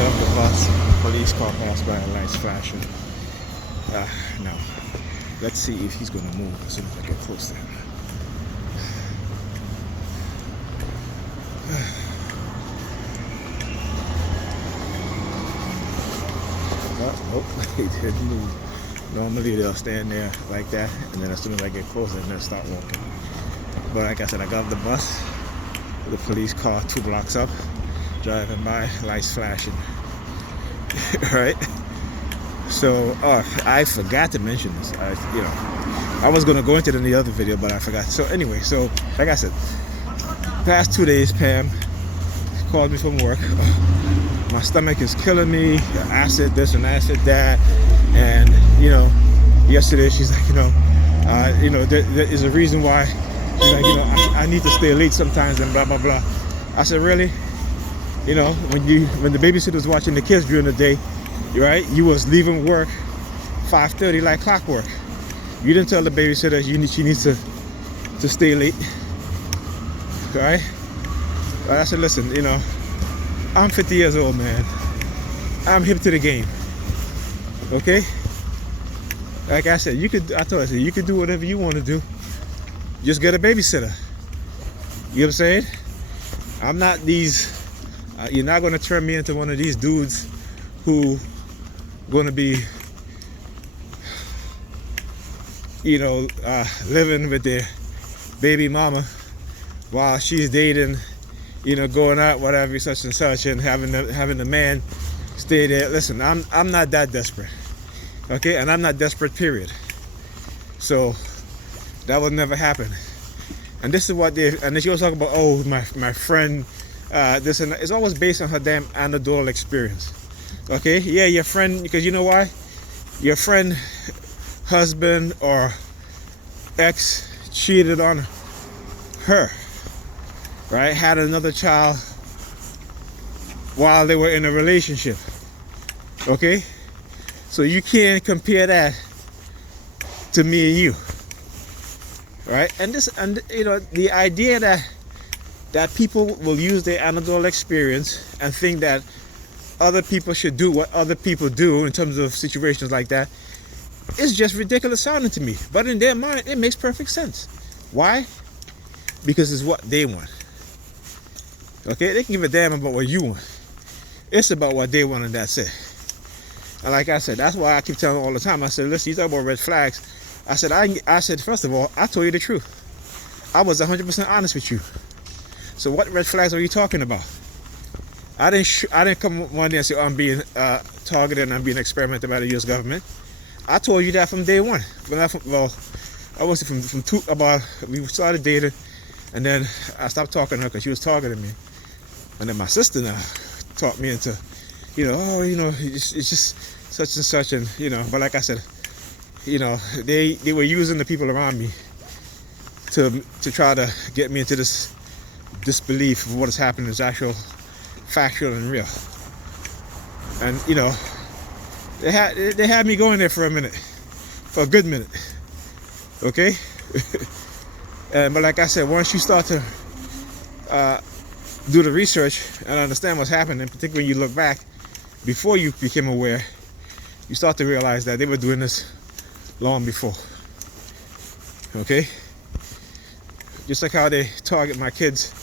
get off the bus, police car passed by, lights flashing. Now, let's see if he's gonna move as soon as I get close to him. Nope, he didn't move. Normally they'll stand there like that, and then as soon as I get closer, they'll start walking. But like I said, I got off the bus, the police car 2 blocks up, driving by, lights flashing. Right? So, I forgot to mention this. I was gonna go into it in the other video, but I forgot. So anyway, so like I said, past 2 days, Pam called me from work. My stomach is killing me. Acid this and acid that, and yesterday she's like, there is a reason why. She's like, I need to stay late sometimes and blah blah blah. I said, really? When the babysitter was watching the kids during the day, right? You was leaving work 5:30 like clockwork. You didn't tell the babysitter she needs to stay late, right? But I said, listen, I'm 50 years old, man. I'm hip to the game. Okay? Like I said, I told her, you could do whatever you want to do. Just get a babysitter. You know what I'm saying? I'm not you're not going to turn me into one of these dudes who going to be, living with their baby mama while she's dating, going out, whatever, such and such, and having the man stay there. Listen, I'm not that desperate, okay? And I'm not desperate, period. So that would never happen. And this is what and then she was talking about, oh, my friend, this and that. It's always based on her damn anecdotal experience, okay? Yeah, your friend, because you know why? Your friend, husband or ex cheated on her, right? Had another child while they were in a relationship. Okay? So you can't compare that to me and you. Right? And the idea that people will use their anecdotal experience and think that other people should do what other people do in terms of situations like that is just ridiculous sounding to me. But in their mind, it makes perfect sense. Why? Because it's what they want. Okay, they can give a damn about what you want. It's about what they want, and that's it. And like I said, that's why I keep telling them all the time. I said, listen, you talk about red flags. I said, first of all, I told you the truth. I was 100% honest with you. So what red flags are you talking about? I didn't come one day and say, oh, I'm being targeted and I'm being experimented by the U.S. government. I told you that from day one. I was we started dating, and then I stopped talking to her because she was targeting me. And then my sister now talked me into, it's just such and such, and but like I said, they were using the people around me to try to get me into this disbelief of what is happening is actual, factual, and real. And they had me going there for a good minute. Okay. But like I said, once you start to do the research and understand what's happening, particularly when you look back before you became aware, you start to realize that they were doing this long before. Okay? Just like how they target my kids,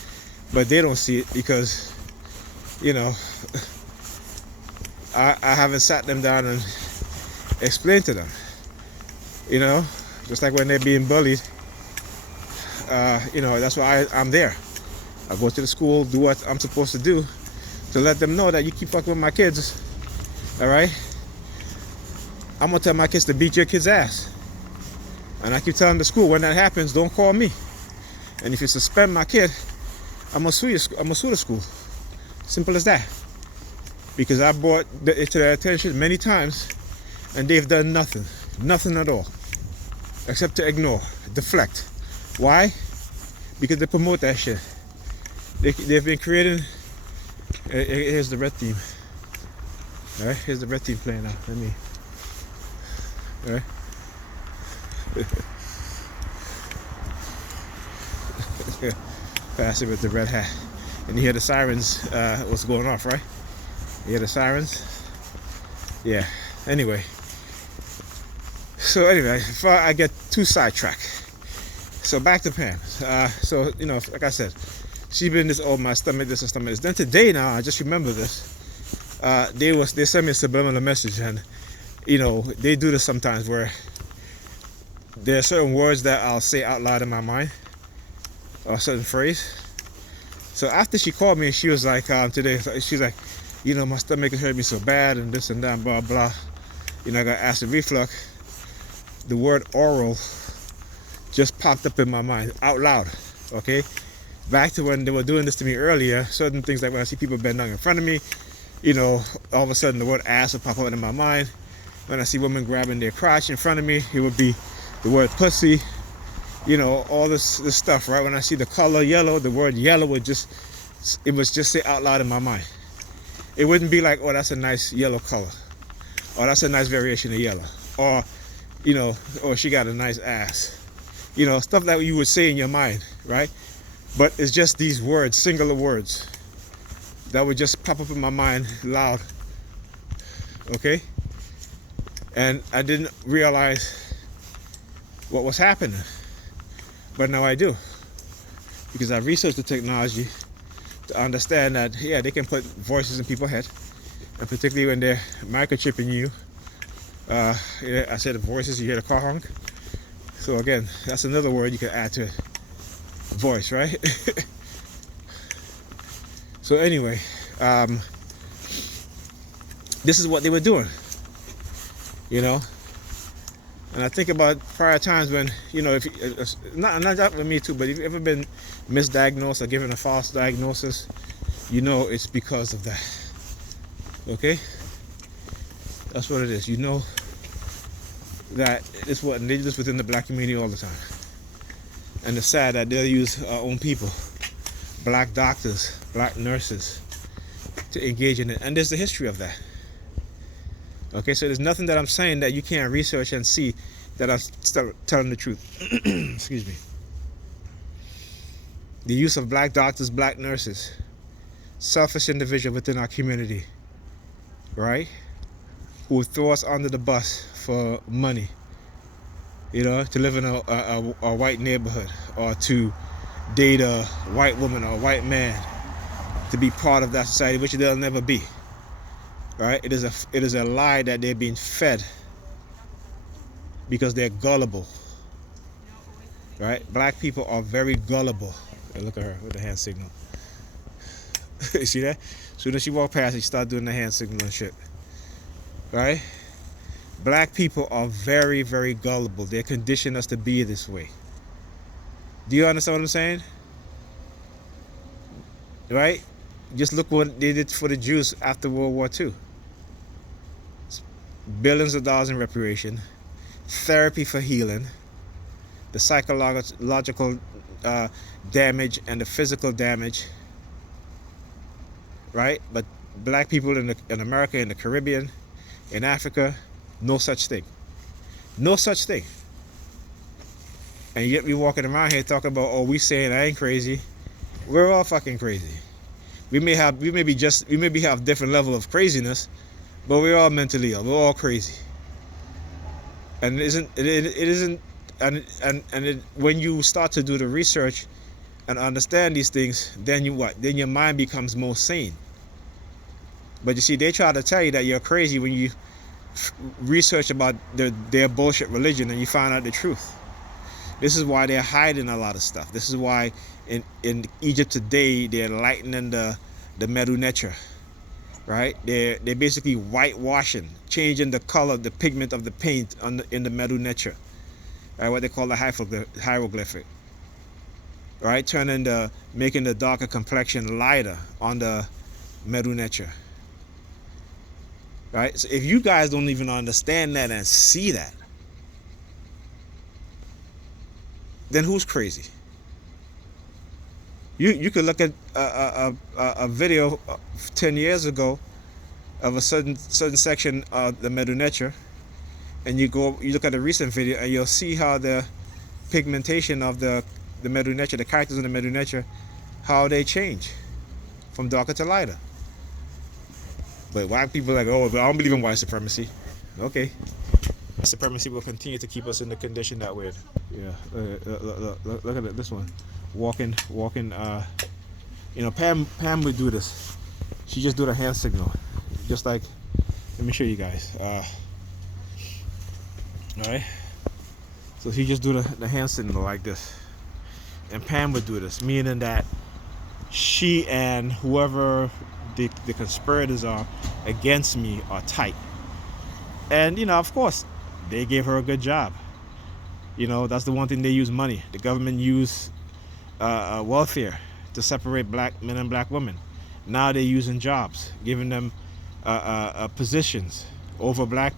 but they don't see it because, I haven't sat them down and explained to them. Just like when they're being bullied, that's why I'm there. I go to the school, do what I'm supposed to do to let them know that you keep fucking with my kids, all right? I'm gonna tell my kids to beat your kid's ass. And I keep telling the school, when that happens, don't call me. And if you suspend my kid, I'm gonna sue the school. Simple as that. Because I brought it to their attention many times, and they've done nothing at all, except to ignore, deflect. Why? Because they promote that shit. They've been creating. Here's the red team. All right, here's the red team playing now. Let me. All right. Pass it with the red hat, and you hear the sirens. What's going off, right? You hear the sirens? Yeah. Anyway. So anyway, before I get too sidetracked. So back to Pam. So, you know, like I said, she been this, oh, my stomach this and stomach this. Then today now, I just remember this. They sent me a subliminal message, and you know, they do this sometimes where there are certain words that I'll say out loud in my mind, or a certain phrase. So after she called me, she was like, today, she's like, you know, my stomach is hurting me so bad, and this and that, blah blah. You know, I got acid reflux. The word oral just popped up in my mind out loud. Okay, back to when they were doing this to me earlier. Certain things, like when I see people bend down in front of me, you know, all of a sudden the word ass would pop out in my mind. When I see women grabbing their crotch in front of me, it would be the word pussy. You know, all this stuff, right? When I see the color yellow, the word yellow would just say out loud in my mind. It wouldn't be like, oh, that's a nice yellow color, or that's a nice variation of yellow, or, you know, or she got a nice ass. You know, stuff that you would say in your mind, right? But it's just these words, singular words, that would just pop up in my mind loud. Okay? And I didn't realize what was happening. But now I do. Because I researched the technology to understand that, yeah, they can put voices in people's head. And particularly when they're microchipping you. I said the voices, you hear the car honk. So again, that's another word you can add to it. Voice, right? So anyway, this is what they were doing, you know. And I think about prior times when, you know, if not that with me too, but if you've ever been misdiagnosed or given a false diagnosis, you know it's because of that. Okay, that's what it is. You know that it's what, and they do this within the black community all the time. And it's sad that they'll use our own people, black doctors, black nurses, to engage in it. And there's the history of that. Okay, so there's nothing that I'm saying that you can't research and see that I'm telling the truth. Excuse me. The use of black doctors, black nurses, selfish individual within our community, right? Who would throw us under the bus for money, you know, to live in a white neighborhood, or to date a white woman or a white man, to be part of that society, which they'll never be. Right? It is a lie that they're being fed because they're gullible. Right? Black people are very gullible. Hey, look at her with the hand signal. You see that? As soon as she walked past, she started doing the hand signal and shit. Right? Black people are very, very gullible. They're conditioned us to be this way. Do you understand what I'm saying? Right? Just look what they did for the Jews after World War II. Billions of dollars in reparation, therapy for healing, the psychological damage and the physical damage, right? But black people in America, in the Caribbean, in Africa, no such thing. No such thing. And yet we walking around here talking about, oh, we saying I ain't crazy. We're all fucking crazy. We may have different level of craziness, but we're all mentally ill. We're all crazy. And when you start to do the research and understand these things, then Then your mind becomes more sane. But you see, they try to tell you that you're crazy when you research about their bullshit religion and you find out the truth. This is why they're hiding a lot of stuff. This is why in Egypt today they're lightening the Medu Neter, right? They're basically whitewashing, changing the color, the pigment of the paint in the Medu Neter, right? What they call the hieroglyphic, right? Making the darker complexion lighter on the Medu Neter, right? So if you guys don't even understand that and see that, then who's crazy? You could look at a video 10 years ago of a certain section of the Medu Neter, and you look at a recent video and you'll see how the pigmentation of the Medu Neter, the characters in the Medu Neter, how they change from darker to lighter. But white people are like, oh, but I don't believe in white supremacy. Okay. White supremacy will continue to keep us in the condition that we're in. Yeah. Look at it, this one. Walking. Pam would do this. She just do the hand signal. Just like, let me show you guys. Alright. So she just do the hand signal like this. And Pam would do this, meaning that she and whoever the conspirators are against me are tight. And, of course, they gave her a good job. That's the one thing they use money. The government use welfare to separate black men and black women. Now they're using jobs, giving them positions over black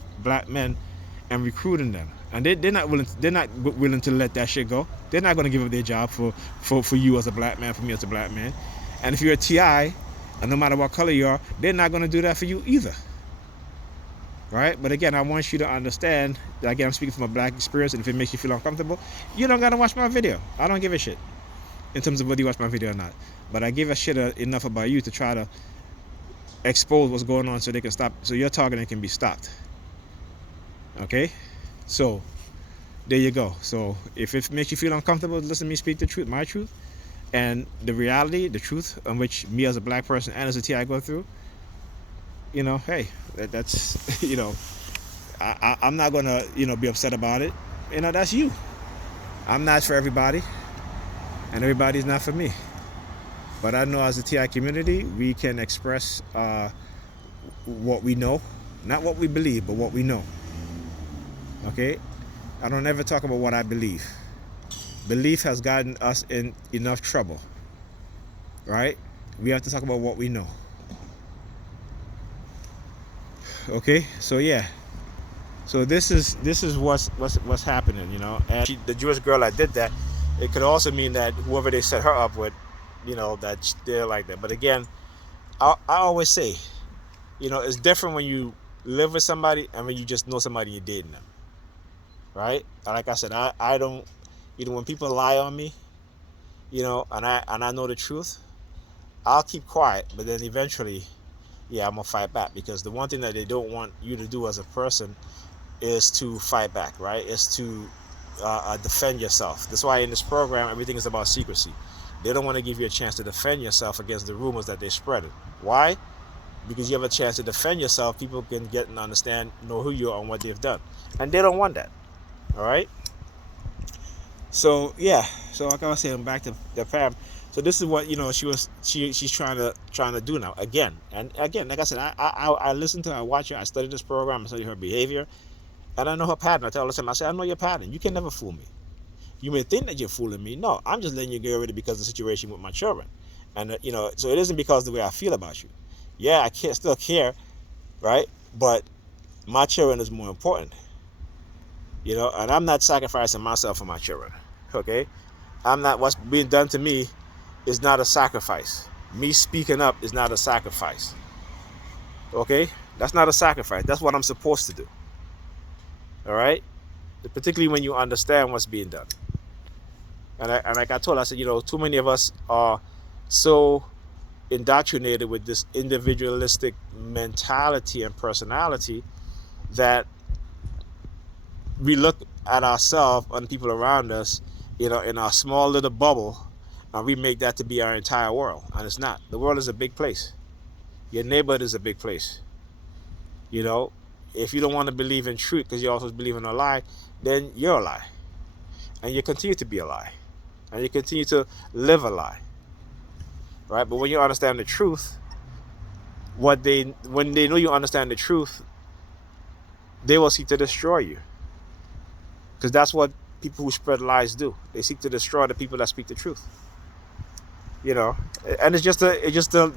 men and recruiting them. And they're not willing to let that shit go. They're not going to give up their job for you as a black man, for me as a black man. And if you're a TI, and no matter what color you are, they're not going to do that for you either. Right? But again, I want you to understand that, again, I'm speaking from a black experience, and if it makes you feel uncomfortable, you don't got to watch my video. I don't give a shit in terms of whether you watch my video or not. But I give a shit enough about you to try to expose what's going on so they can stop, so your targeting can be stopped. Okay? So, there you go. So, if it makes you feel uncomfortable, listen to me speak the truth, my truth, and the reality, the truth on which me as a black person and as a TI go through, hey, that's, I'm not going to, be upset about it. That's you. I'm not for everybody, and everybody's not for me. But I know as a TI community, we can express what we know, not what we believe, but what we know. Okay? I don't ever talk about what I believe. Belief has gotten us in enough trouble. Right? We have to talk about what we know. Okay? So yeah. So this is what's happening, And the Jewish girl that did that, it could also mean that whoever they set her up with, that they're like that. But again, I always say, it's different when you live with somebody and when you just know somebody, you're dating them. Right? Like I said, I don't, when people lie on me, and I know the truth, I'll keep quiet. But then eventually, I'm gonna fight back, because the one thing that they don't want you to do as a person is to fight back, right? Is to defend yourself. That's why in this program, everything is about secrecy. They don't want to give you a chance to defend yourself against the rumors that they're spreading. Why? Because you have a chance to defend yourself. People can get and understand, know who you are and what they've done. And they don't want that. All right? So, yeah. So, like I was saying, back to the Pam. So, this is what, she's trying to do now. Again. And again, like I said, I listen to her, I watch her, I study this program, I study her behavior. And I know her pattern. I tell her, I say, I know your pattern. You can never fool me. You may think that you're fooling me. No, I'm just letting you get rid of it because of the situation with my children. And, so it isn't because of the way I feel about you. Yeah, I still care, right? But my children is more important. And I'm not sacrificing myself for my children. Okay? What's being done to me is not a sacrifice. Me speaking up is not a sacrifice. Okay? That's not a sacrifice. That's what I'm supposed to do. All right? Particularly when you understand what's being done. And like I told her, I said, too many of us are so indoctrinated with this individualistic mentality and personality that we look at ourselves and people around us, in our small little bubble, and we make that to be our entire world. And it's not. The world is a big place. Your neighborhood is a big place. If you don't want to believe in truth because you also believe in a lie, then you're a lie. And you continue to be a lie. And you continue to live a lie. Right? But when you understand the truth, when they know you understand the truth, they will seek to destroy you. Because that's what people who spread lies do. They seek to destroy the people that speak the truth. And it's just the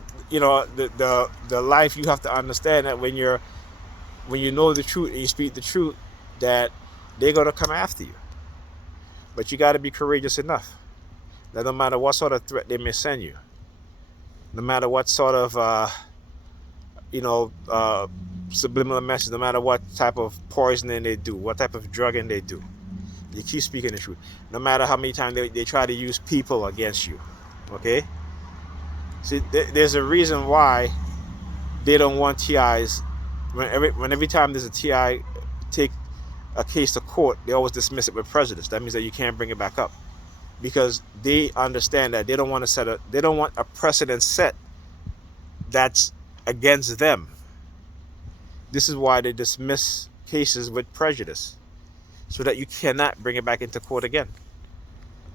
life you have to understand, that when you know the truth and you speak the truth, that they're going to come after you. But you got to be courageous enough that no matter what sort of threat they may send you, no matter what sort of subliminal message, no matter what type of poisoning they do, what type of drugging they do, you keep speaking the truth. No matter how many times they try to use people against you. Okay? See, there's a reason why they don't want TIs. When every time there's a TI take a case to court, they always dismiss it with prejudice. That means that you can't bring it back up, because they understand that they don't want a precedent set that's against them. This is why they dismiss cases with prejudice, so that you cannot bring it back into court again.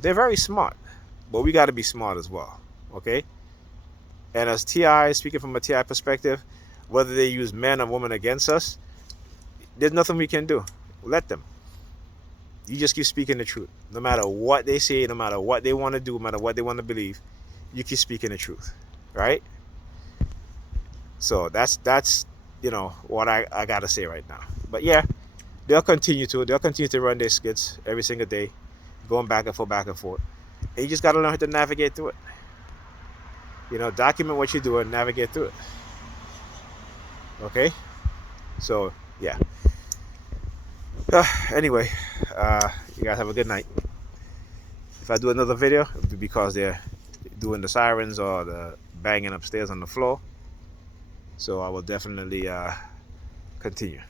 They're very smart, but we got to be smart as well, okay? And as TI, speaking from a TI perspective, whether they use men or women against us, there's nothing we can do. Let them. You just keep speaking the truth. No matter what they say, no matter what they want to do, no matter what they want to believe, you keep speaking the truth, right? So that's what I gotta say right now. But yeah, they'll continue to run their skits every single day, going back and forth. And you just gotta learn how to navigate through it. Document what you do and navigate through it. Okay? So yeah. Anyway, you guys have a good night. If I do another video, it'll be because they're doing the sirens or the banging upstairs on the floor. So I will definitely continue.